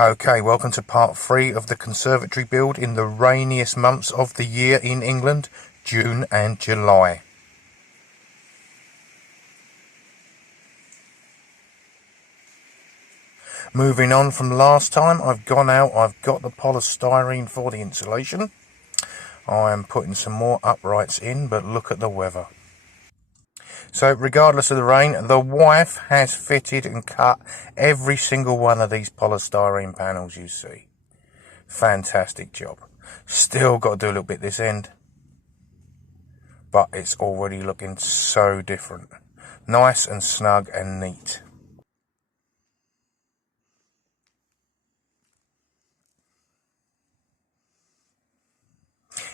Okay, welcome to part 3 of the conservatory build in the rainiest months of the year in England, June and July. Moving on from last time, I've gone out, I've got the polystyrene for the insulation. I am putting some more uprights in, but look at the weather. So regardless of the rain, the wife has fitted and cut every single one of these polystyrene panels you see. Fantastic job. Still got to do a little bit this end, but it's already looking so different. Nice and snug and neat.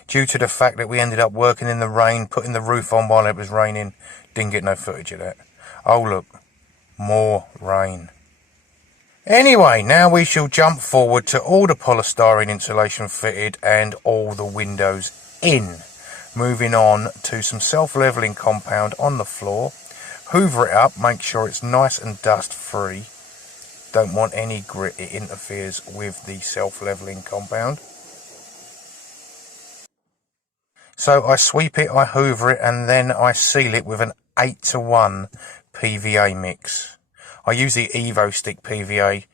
Due to the fact that we ended up working in the rain, putting the roof on while it was raining, didn't get no footage of that. Oh look, more rain. Anyway, now we shall jump forward to all the polystyrene insulation fitted and all the windows in. Moving on to some self-leveling compound on the floor. Hoover it up, make sure it's nice and dust free. Don't want any grit, it interferes with the self-leveling compound. So I sweep it, I hoover it, and then I seal it with an 8:1 PVA mix. I use the Evo Stick PVA,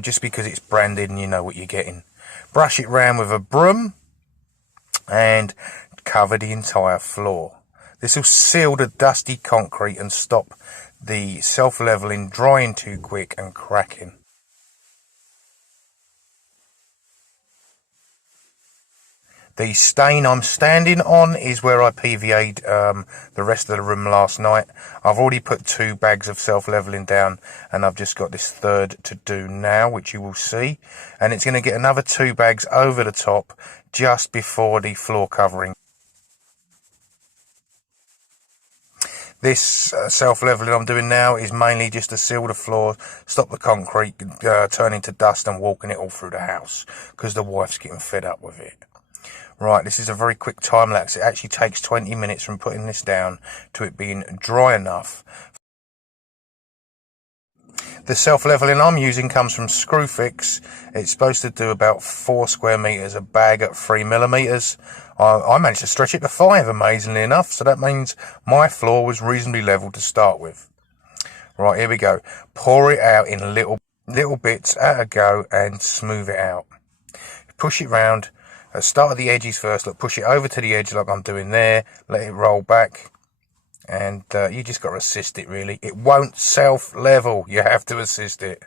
just because it's branded and you know what you're getting. Brush it round with a broom and cover the entire floor. This will seal the dusty concrete and stop the self-leveling drying too quick and cracking. The stain I'm standing on is where I PVA'd the rest of the room last night. I've already put 2 bags of self-leveling down, and I've just got this third to do now, which you will see. And it's going to get another 2 bags over the top just before the floor covering. This self-leveling I'm doing now is mainly just to seal the floor, stop the concrete turning to dust and walking it all through the house, because the wife's getting fed up with it. Right, this is a very quick time lapse. It actually takes 20 minutes from putting this down to it being dry enough. The self-leveling I'm using comes from Screwfix. It's supposed to do about 4 square meters a bag at 3 millimeters. I managed to stretch it to 5, amazingly enough, so that means my floor was reasonably level to start with. Right, here we go. Pour it out in little bits at a go and smooth it out. Push it round. Start at the edges first. Look, push it over to the edge like I'm doing there. Let it roll back. And you just got to assist it, really. It won't self-level. You have to assist it.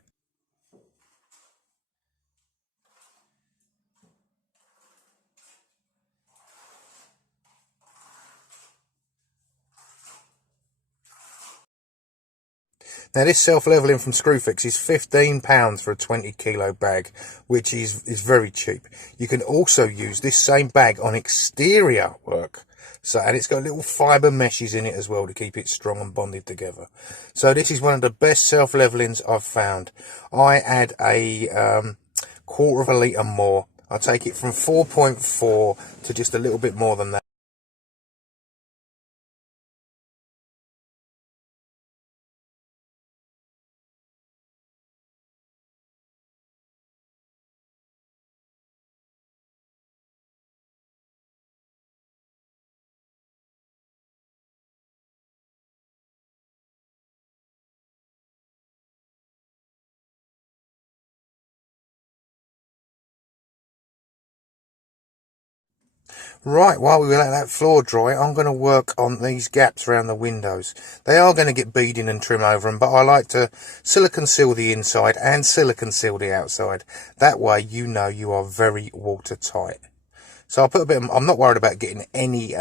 Now, this self-leveling from Screwfix is £15 for a 20 kilo bag, which is very cheap. You can also use this same bag on exterior work. So, and it's got little fibre meshes in it as well to keep it strong and bonded together. So this is one of the best self-levelings I've found. I add a quarter of a litre more. I take it from 4.4 to just a little bit more than that. Right, while we let that floor dry, I'm going to work on these gaps around the windows. They are going to get beading and trim over them, but I like to silicone seal the inside and silicone seal the outside. That way you know you are very watertight. So I'll put a bit of, I'm not worried about getting any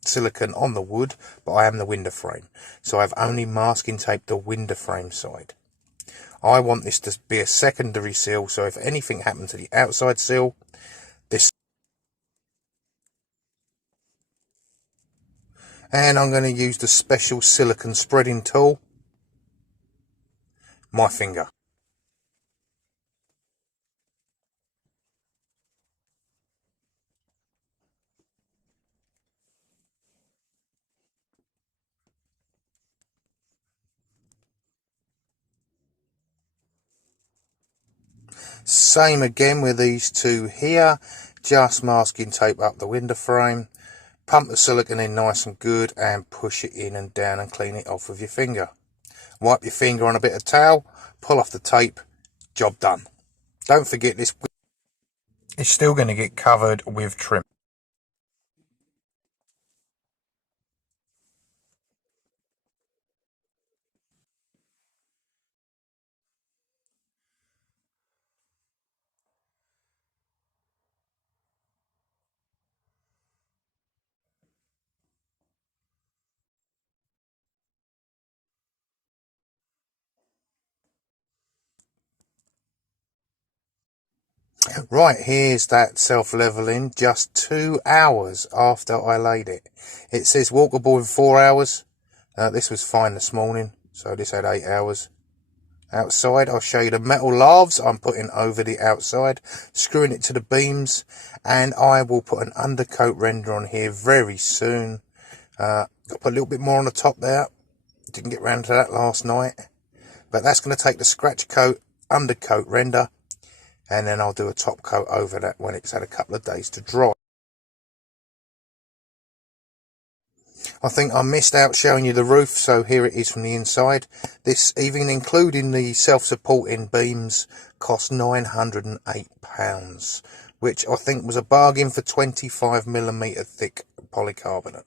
silicone on the wood, but I am the window frame. So I've only masking taped the window frame side. I want this to be a secondary seal, so if anything happened to the outside seal, this. And I'm going to use the special silicone spreading tool, my finger. Same again with these two here. Just masking tape up the window frame. Pump the silicone in nice and good and push it in and down and clean it off with your finger. Wipe your finger on a bit of towel, pull off the tape, job done. Don't forget this is still going to get covered with trim. Right, here's that self-leveling just 2 hours after I laid it. It says walkable in 4 hours. This was fine this morning, so this had 8 hours. Outside, I'll show you the metal lathes I'm putting over the outside, screwing it to the beams, and I will put an undercoat render on here very soon. Got to put a little bit more on the top there. Didn't get round to that last night, but that's going to take the scratch coat undercoat render, and then I'll do a top coat over that when it's had a couple of days to dry. I think I missed out showing you the roof, so here it is from the inside. This, even including the self-supporting beams, cost £908, which I think was a bargain for 25mm thick polycarbonate.